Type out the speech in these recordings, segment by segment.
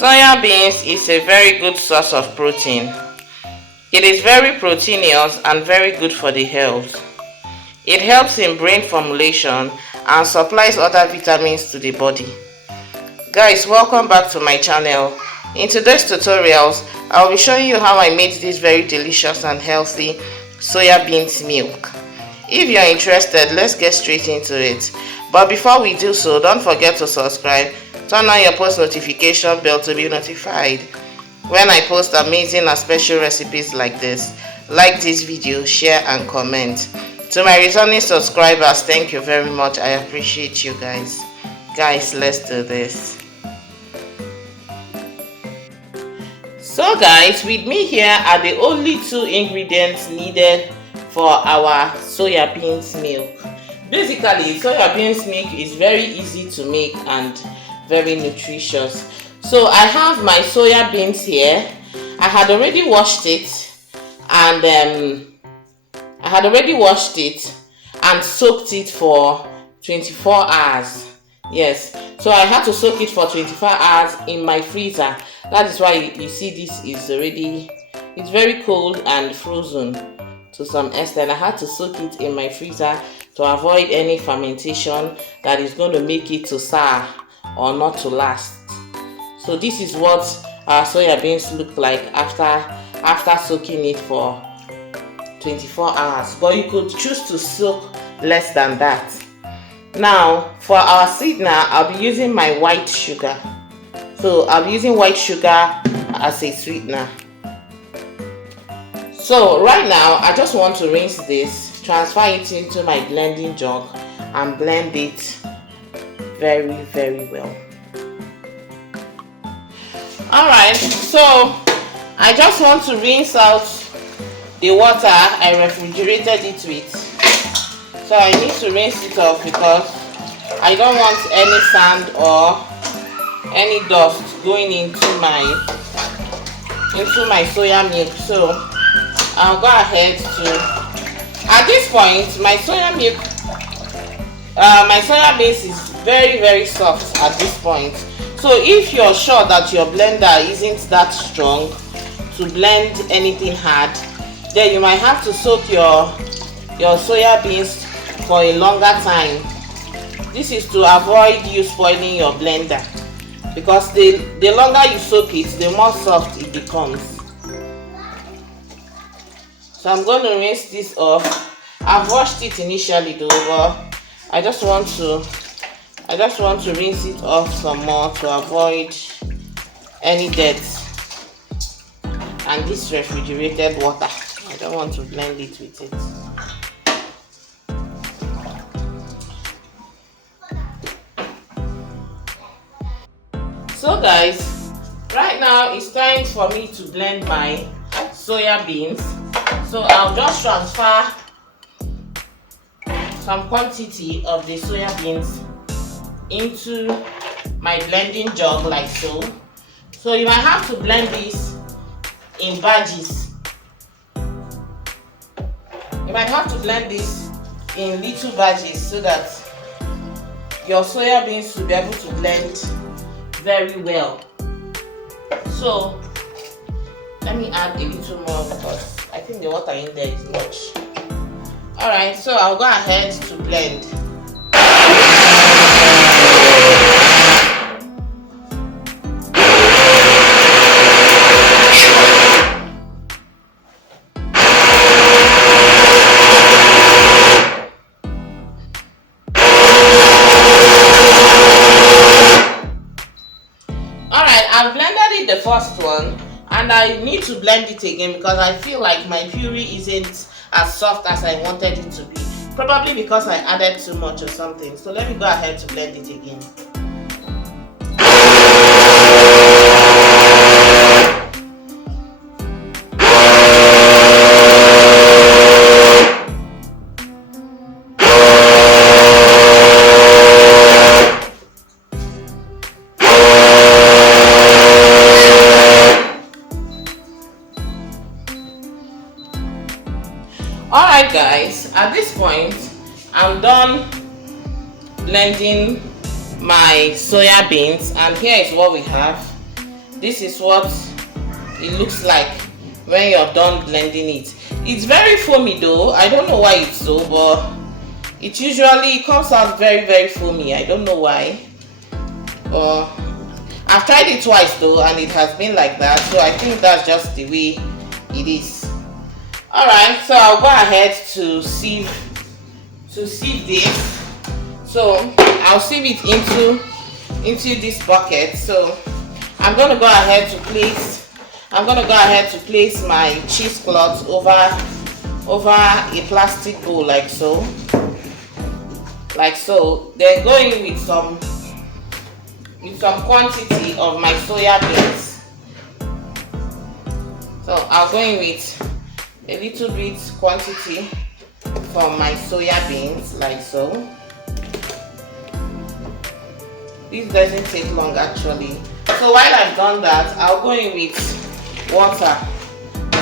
Soya beans is a very good source of protein. It is very proteinous and very good for the health. It helps in brain formulation and supplies other vitamins to the body. Guys, welcome back to my channel. In today's tutorials, I will be showing you how I made this very delicious and healthy soya beans milk. If you're interested, let's get straight into it. But before we do so, don't forget to subscribe, turn on your post notification bell to be notified when I post amazing and special recipes like this. Like this video, share and comment. To my returning subscribers, thank you very much. I appreciate you guys. Guys, let's do this. So guys, with me here are the only two ingredients needed for our soya beans milk. Basically, soya beans milk is very easy to make and very nutritious. So I have my soya beans here. I had already washed it and soaked it for 24 hours. Yes, so I had to soak it for 24 hours in my freezer. That is why you see this is already, it's very cold and frozen to some extent. I had to soak it in my freezer to avoid any fermentation that is going to make it to sour or not to last. So this is what our soya beans look like after soaking it for 24 hours, but you could choose to soak less than that. Now for our sweetener, I'll be using my white sugar. So I'll be using white sugar as a sweetener. So right now I just want to rinse this, transfer it into my blending jug and blend it very well. Alright, so I just want to rinse out the water I refrigerated it with. So I need to rinse it off because I don't want any sand or any dust going into my soya milk. So I'll go ahead to, at this point my soya milk, my soya base is very soft at this point. So if you're sure that your blender isn't that strong to blend anything hard, then you might have to soak your soya beans for a longer time. This is to avoid you spoiling your blender, because the longer you soak it, the more soft it becomes. So I'm going to rinse this off. I've washed it initially though, but I just want to rinse it off some more to avoid any dirt and this refrigerated water. I don't want to blend it with it. So guys, right now it's time for me to blend my soya beans. So I'll just transfer some quantity of the soya beans into my blending jug like so. So you might have to blend this in batches. You might have to blend this in little batches so that your soya beans will be able to blend very well. So let me add a little more because I think the water in there is much. Alright, so I'll go ahead to blend. I've blended it the first one and I need to blend it again because I feel like my puree isn't as soft as I wanted it to be. Probably because I added too much or something. So let me go ahead to blend it again. Alright guys, at this point I'm done blending my soya beans and here is what we have. this is what it looks like when you're done blending it. It's very foamy though. I don't know why it's so, but it usually comes out very foamy. I don't know why, but I've tried it twice though and it has been like that, so I think that's just the way it is. Alright, so I'll go ahead to sieve this. So I'll sieve it into this bucket. So I'm gonna go ahead to place my cheesecloth over a plastic bowl like so. Then going with some quantity of my soya beans. So I'll go in with a little bit quantity from my soya beans like so. This doesn't take long actually. So while I've done that, I'll go in with water.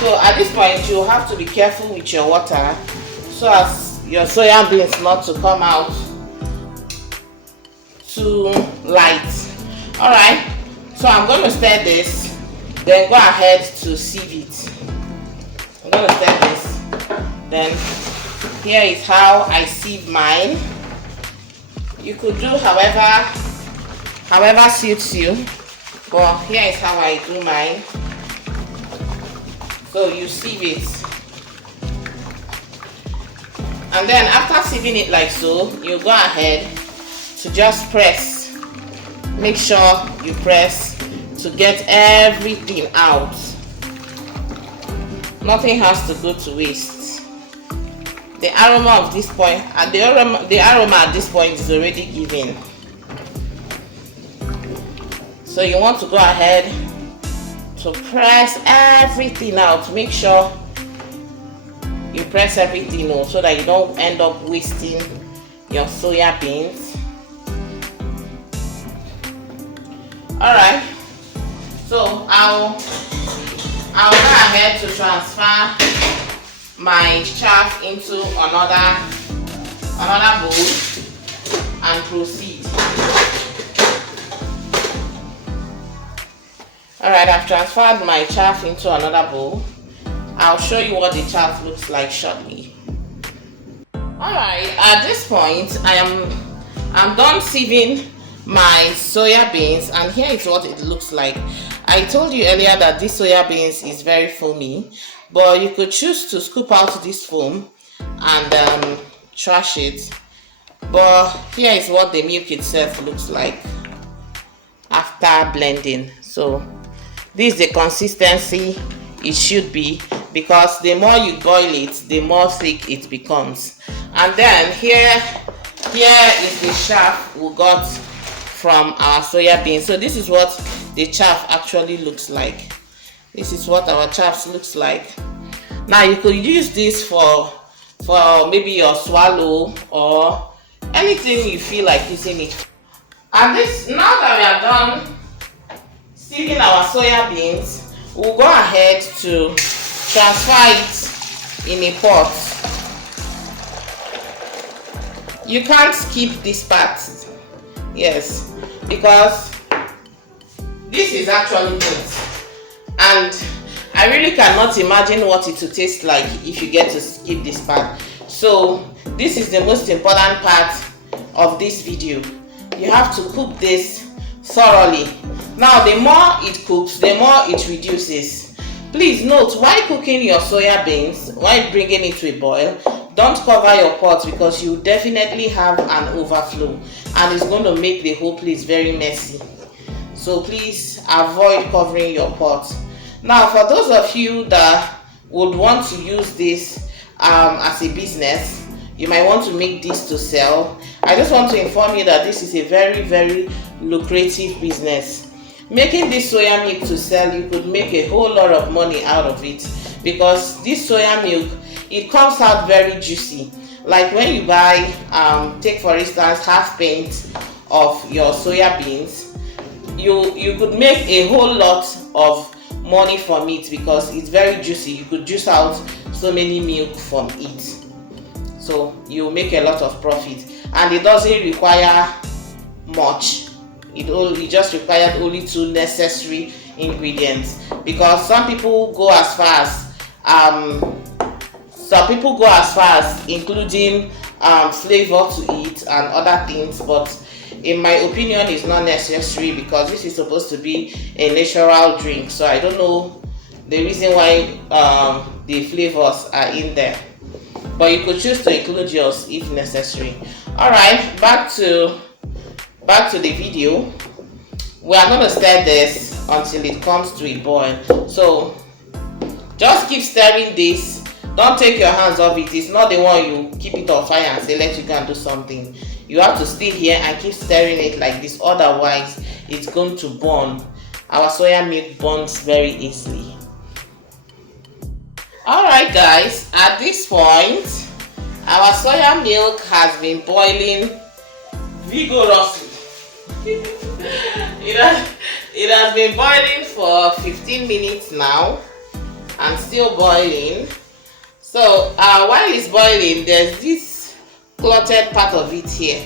So at this point you have to be careful with your water so as your soya beans not to come out too light. Alright, so I'm going to stir this, then go ahead to sieve it. I'm going to stir this, then here is how I sieve mine. You could do however suits you, but here is how I do mine. So you sieve it, and then after sieving it like so, you go ahead to just press. Make sure you press to get everything out. Nothing has to go to waste. The aroma at this point is already given. So you want to go ahead to press everything out. Make sure you press everything out so that you don't end up wasting your soya beans. Alright, so I'll go ahead to transfer my chaff into another bowl and proceed. Alright, I've transferred my chaff into another bowl. I'll show you what the chaff looks like shortly. Alright, at this point I'm done sieving my soya beans, and here is what it looks like. I told you earlier that this soya beans is very foamy, but you could choose to scoop out this foam and trash it. But here is what the milk itself looks like after blending. So this is the consistency it should be, because the more you boil it, the more thick it becomes. And then here is the chaff we got from our soya beans. So this is what the chaff actually looks like. This is what our chaff looks like. Now you could use this for maybe your swallow or anything you feel like using it. And this, now that we are done sieving our soya beans, we'll go ahead to transfer it in a pot. You can't skip this part. Yes, because this is actually good, and I really cannot imagine what it will taste like if you get to skip this part. So this is the most important part of this video. You have to cook this thoroughly. Now the more it cooks, the more it reduces. Please note, while cooking your soya beans, while bringing it to a boil, don't cover your pot, because you definitely have an overflow and it's going to make the whole place very messy. So please avoid covering your pot. Now for those of you that would want to use this as a business, you might want to make this to sell. I just want to inform you that this is a very lucrative business. Making this soya milk to sell, you could make a whole lot of money out of it, because this soya milk, it comes out very juicy. Like when you buy take for instance half pint of your soya beans, you could make a whole lot of money from it, because it's very juicy. You could juice out so many milk from it, so you make a lot of profit, and it doesn't require much. It just required only 2 necessary ingredients, because some people go as far as including flavor to it and other things, but in my opinion it's not necessary, because this is supposed to be a natural drink. So I don't know the reason why the flavors are in there, but you could choose to include yours if necessary. All right, back to the video. We are going to stir this until it comes to a boil. So just keep stirring this. Don't take your hands off it. It's not the one you keep it on fire and say let you go and do something. You have to stay here and keep stirring it like this, otherwise it's going to burn. Our soya milk burns very easily. Alright guys, at this point our soya milk has been boiling vigorously. It has been boiling for 15 minutes now and still boiling. So while it's boiling, there's this clotted part of it here.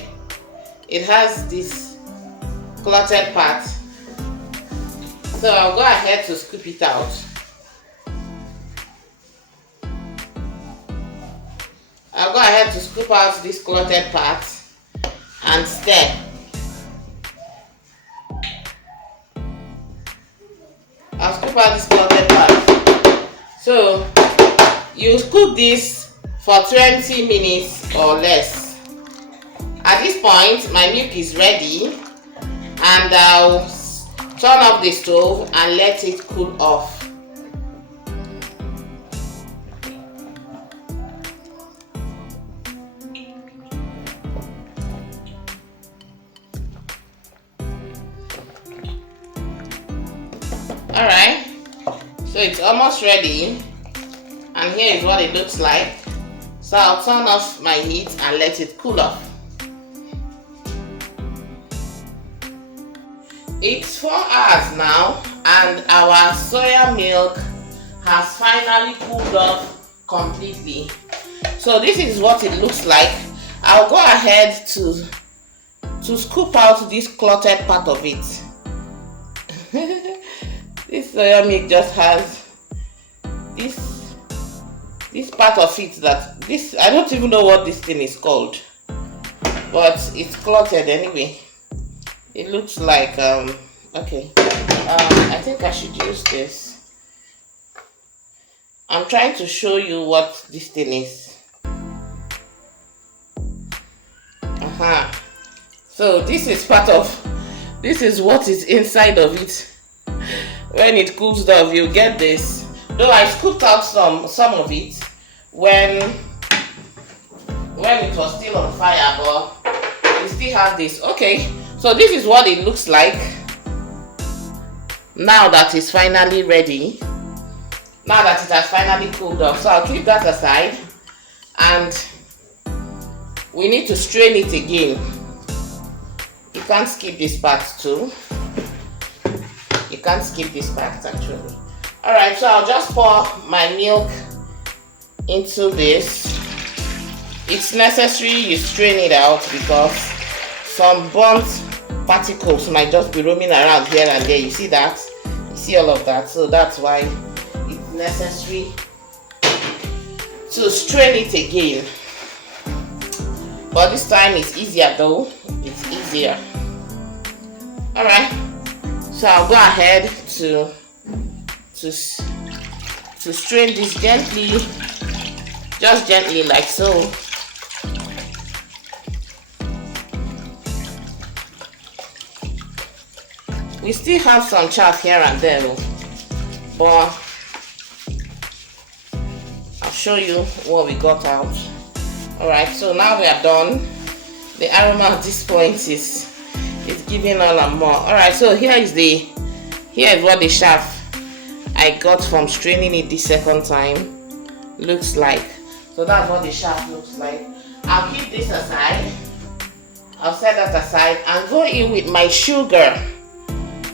It has this clotted part. So I'll go ahead to scoop it out. I'll go ahead to scoop out this clotted part and stir. I'll scoop out this clotted part. So you cook this for 20 minutes or less. At this point, my milk is ready, and I'll turn off the stove and let it cool off. Alright, so it's almost ready, and here is what it looks like. So I'll turn off my heat and let it cool off. It's 4 hours now, and our soya milk has finally cooled off completely. So this is what it looks like. I'll go ahead to scoop out this clotted part of it. This soya milk just has this part of it that I don't even know what this thing is called, but it's clotted anyway. It looks like okay. I think I should use this. I'm trying to show you what this thing is. So this is what is inside of it. When it cools off, you get this. Though I scooped out some of it when it was still on fire, but we still have this. Okay, so this is what it looks like now that it's finally ready. Now that it has finally cooled off. So I'll keep that aside, and we need to strain it again. You can't skip this part too. You can't skip this part actually. Alright, so I'll just pour my milk into this. It's necessary you strain it out because some burnt particles might just be roaming around here and there. You see that? You see all of that? So that's why it's necessary to strain it again. But this time it's easier though. It's easier. Alright. So I'll go ahead to strain this gently, just gently like so. We still have some chaff here and there, but I'll show you what we got out. Alright, so now we are done. The aroma at this point is giving all and more. Alright, so here is what the chaff I got from straining it the second time looks like. So that's what the chaff looks like. I'll keep this aside. I'll set that aside and go in with my sugar.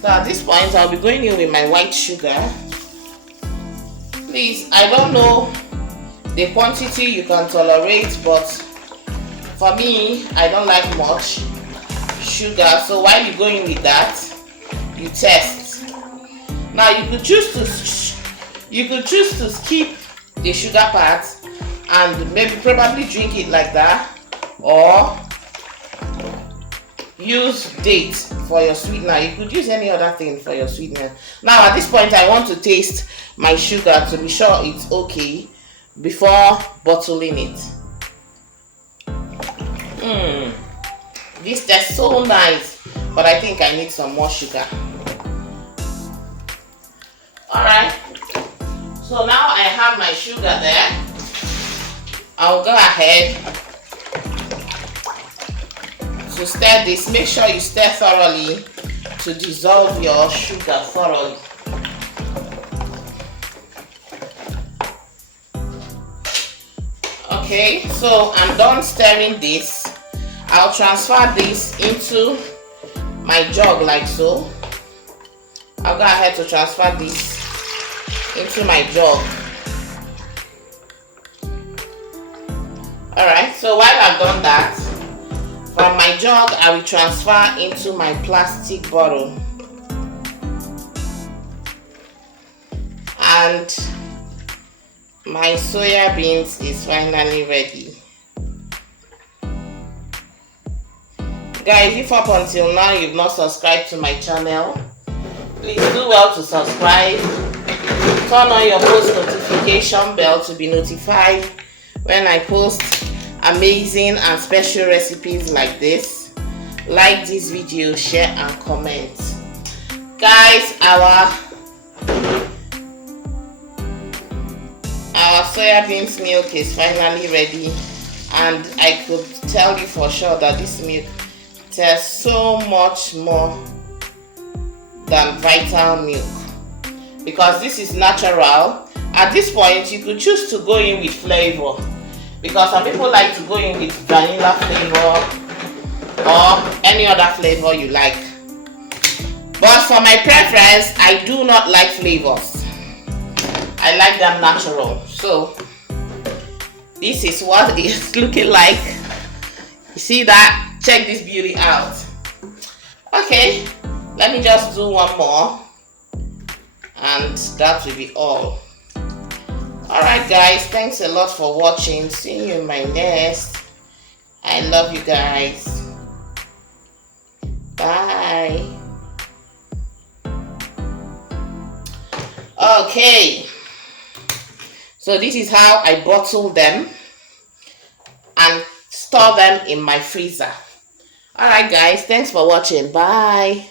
So at this point I'll be going in with my white sugar. Please, I don't know the quantity you can tolerate, but for me, I don't like much sugar. So while you're going with that, you test. Now you could choose to skip the sugar part and maybe probably drink it like that, or use dates for your sweetener. You could use any other thing for your sweetener. Now at this point I want to taste my sugar to be sure it's okay before bottling it. This tastes so nice, but I think I need some more sugar. Alright, so now I have my sugar there. I'll go ahead to stir this. Make sure you stir thoroughly to dissolve your sugar thoroughly. Okay, so I'm done stirring this. I'll transfer this into my jug like so. I'll go ahead to transfer this into my jug. Alright, so while I've done that, from my jug I will transfer into my plastic bottle. And my soya beans is finally ready. Guys, if up until now you've not subscribed to my channel, please do well to subscribe. Turn on your post notification bell to be notified when I post amazing and special recipes like this. Like this video, share and comment. Guys, our soya beans milk is finally ready, and I could tell you for sure that this milk tastes so much more than Vital milk, because this is natural. At this point you could choose to go in with flavor, because some people like to go in with vanilla flavor or any other flavor you like, but for my preference I do not like flavors. I like them natural. So this is what it's looking like. You see that? Check this beauty out. Okay, let me just do one more and that will be all. Alright guys, thanks a lot for watching. See you in my next. I love you guys. Bye. Okay, so this is how I bottle them and store them in my freezer. Alright guys, thanks for watching. Bye.